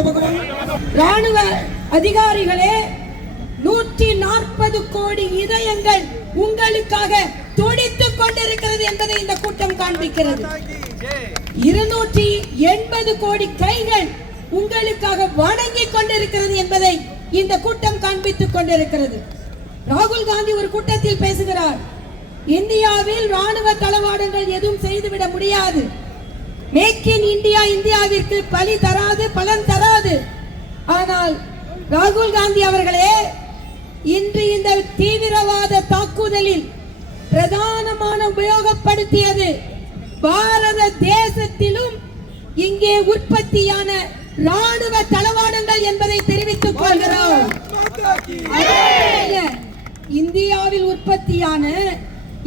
பக்கம் வாங்க. ராணுவ அதிகாரிகளே நூற்றி நாற்பது கோடி இதயங்கள் உங்களுக்காக துடித்துக் கொண்டிருக்கிறது என்பதை இந்த கூட்டம் காண்பிக்கிறது. இருநூற்றி எண்பது கோடி கைகள் உங்களுக்காக வணங்கிக் கொண்டிருக்கிறது என்பதை இந்த கூட்டம் காண்பித்துக் கொண்டிருக்கிறது. ராகுல் காந்தி ஒரு கூட்டத்தில் பேசுகிறார் இந்தியாவில் ராணுவ தளவாடங்கள் எதுவும் செய்துவிட முடியாது. மேக் இன் இந்தியா இந்தியாவிற்கு பலி தராது பலன் தராது. ஆனால் ராகுல் காந்தி அவர்களே இன்று இந்த தீவிரவாத தாக்குதலில் பிரதானமான உபயோகப்படுத்தியது. பாரத தேசத்திலும் இங்கே உற்பத்தியான ராணுவ தளவாடங்கள் என்பதை தெரிவித்துக் கொள்கிறோம். இந்தியாவில் உற்பத்தியான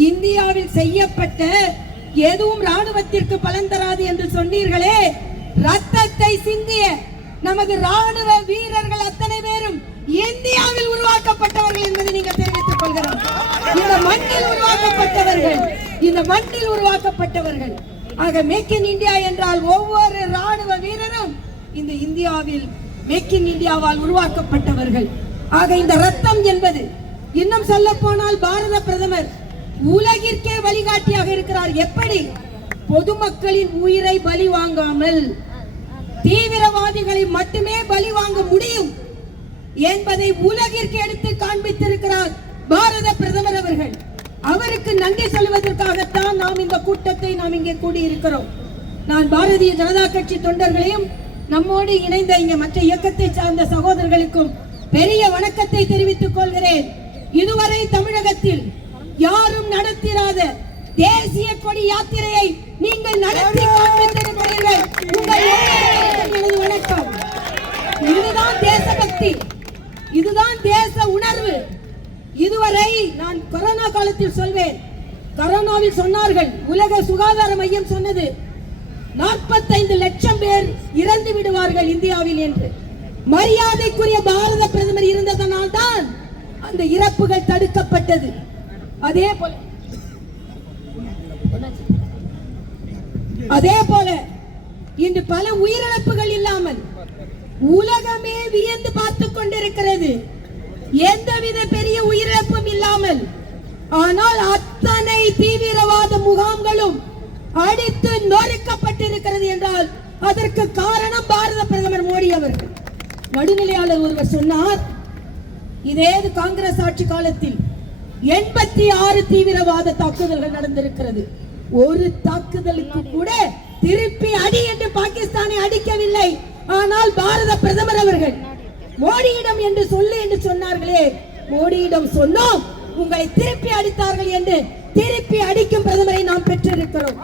இந்தியாவில் செய்யப்பட்ட எதுவும் ராணுவத்திற்கு பலன் தராது என்று சொன்னீர்களே ரத்தத்தை சிந்திய நமது ராணுவ வீரர்கள் அத்தனை பேரும் இந்தியாவில் உருவாக்கப்பட்டவர்கள் என்று நீங்கள் தெரிவித்துக் கொள்கிறோம் இந்த மண்ணில் உருவாக்கப்பட்டவர்கள். இந்த மண்ணில் உருவாக்கப்பட்டவர்கள். ஆக மேக் இன் இந்தியா என்றால் ஒவ்வொரு ராணுவ வீரரும் இந்த இந்தியாவில் மேக் இன் இந்தியாவால் உருவாக்கப்பட்டவர்கள். ஆக இந்த ரத்தம் என்பது இன்னும் சொல்ல போனால் பாரத பிரதமர் உலகிற்கே வழிகாட்டியாக இருக்கிறார். எப்படி? பொதுமக்களின் உயிரை பலி வாங்காமல். தீவிரவாதிகளை மட்டுமே பலி வாங்க முடியும் என்பதை உலகிற்கு எடுத்து காண்பித்திருக்கிறார் பாரத பிரதமர் அவர்கள். அவருக்கு நன்றி சொல்வதற்காகத்தான் நாம் இந்த கூட்டத்தை நாம் இங்கே கூடியிருக்கிறோம். நான் பாரதிய ஜனதா கட்சி தொண்டர்களையும் நம்மோடு இணைந்த இங்கே மற்ற இயக்கத்தை சார்ந்த சகோதரர்களுக்கும் பெரிய வணக்கத்தை தெரிவித்துக் கொள்கிறேன். இதுவரை தமிழகத்தில் யாரும் நடத்திராத தேசிய கொடி யாத்திரையை நீங்கள் நடத்தி காண்பித்திருக்கிறீர்கள். உங்கள் எனது வணக்கம். இதுதான் தேசபக்தி. இதுதான் தேச உணர்வு. நான் கொரோனா காலத்தில் சொல்வேன். கொரோனாவில் சொன்னார்கள் உலக சுகாதார மையம் சொன்னது. நாற்பத்தைந்து லட்சம் பேர் இறந்து விடுவார்கள் இந்தியாவில் என்று. மரியாதைக்குரிய பாரத பிரதமர் இருந்ததனால் தான் அந்த இறப்புகள் தடுக்கப்பட்டது. அதே போல அதே போல இன்று பல உயிரிழப்புகள் இல்லாமல் உலகமே வியந்து பார்த்துக் கொண்டிருக்கிறது. எந்தவித பெரிய உயிரிழப்பும் இல்லாமல் ஆனால் அத்தனை தீவிரவாத முகாம்களும் அடித்து நொறுக்கப்பட்டிருக்கிறது என்றால் அதற்கு காரணம் பாரத பிரதமர் மோடி அவர்கள். நடுநிலையாளர் ஒருவர் சொன்னார் இதே காங்கிரஸ் ஆட்சி காலத்தில் எண்பத்தி ஆறு தீவிரவாத தாக்குதல்கள் நடந்திருக்கிறது. ஒரு தாக்குதலுக்கு கூட திருப்பி அடி என்று பாகிஸ்தானை அடிக்கவில்லை. ஆனால் பாரத பிரதமர் அவர்கள் மோடியிடம் என்று சொல்லு என்று சொன்னார்களே. மோடியிடம் சொன்னோம். உங்களை திருப்பி அடித்தார்கள் என்று திருப்பி அடிக்கும் பிரதமரை நாம் பெற்றிருக்கிறோம்.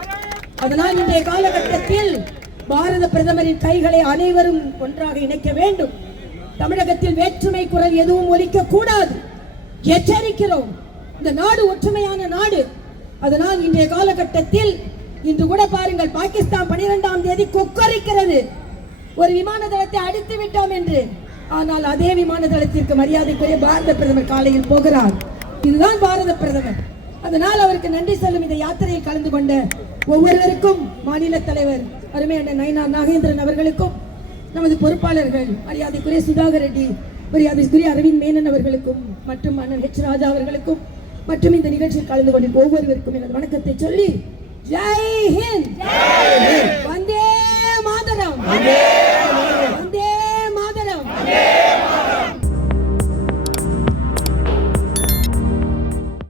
அதனால் இன்றைய காலகட்டத்தில் பாரத பிரதமரின் கைகளை அனைவரும் ஒன்றாக இணைக்க வேண்டும். தமிழகத்தில் வேற்றுமை குரல் எதுவும் ஒலிக்க கூடாது. எச்சரிக்கிறோம். இந்த நாடு ஒற்றுமையான நாடு. அதனால் இன்றைய காலகட்டத்தில் இன்று கூட பாருங்கள் பாகிஸ்தான் பனிரெண்டாம் தேதி கொக்கரிக்கிறது. ஒரு விமான தளத்தை அடித்து விட்டோம் என்று. ஆனால் அதே விமான தளத்திற்கு மரியாதைக்குரிய பாரத பிரதமர் காலையில் போகிறார். இதுதான் பாரத பிரதமர். அதனால் அவருக்கு நன்றி சொல்லும் இந்த யாத்திரையில் கலந்து கொண்ட ஒவ்வொருவருக்கும் மாநில தலைவர் அருமையான நயினார் நாகேந்திரன் அவர்களுக்கும் நமது பொறுப்பாளர்கள் மரியாதைக்குரிய சுதாகர் ரெட்டி மரியாதைக்குரிய அரவிந்த் மேனன் அவர்களுக்கும் மற்றும் அண்ணன் ஹெச் ராஜா அவர்களுக்கும் மற்றும் இந்த நிகழ்ச்சியில் கலந்து கொண்டிருக்கும் ஒவ்வொருவருக்கும் எனது வணக்கத்தை சொல்லி ஜெய் ஹிந்த்!